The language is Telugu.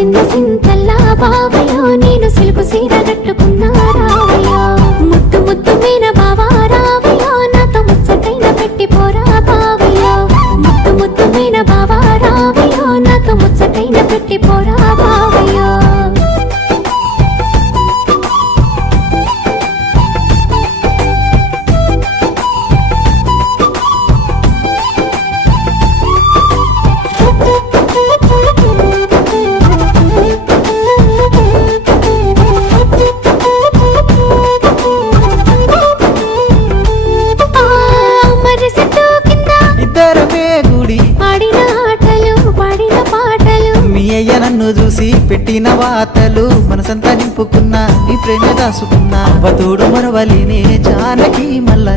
మురిసింద సింతల్లా బావయ్యో నేను సిలుకు సీర కట్టుకున్నా రావయ్యో ముద్దు ముద్దు మీన బావా రావయ్యో నాతో ముచ్చటైన పెట్టి పోరా బావయ్యో ముద్దు ముద్దు మీన బావా రావయ్యో నాతో ముచ్చటైన పెట్టి పోరా బావయ్యో నన్ను చూసి పెట్టిన వాతలు మనసంతా నింపుకున్నా నీ ప్రేమ దాసుకున్నా అవతోడు మరవలినే జానకి మల్ల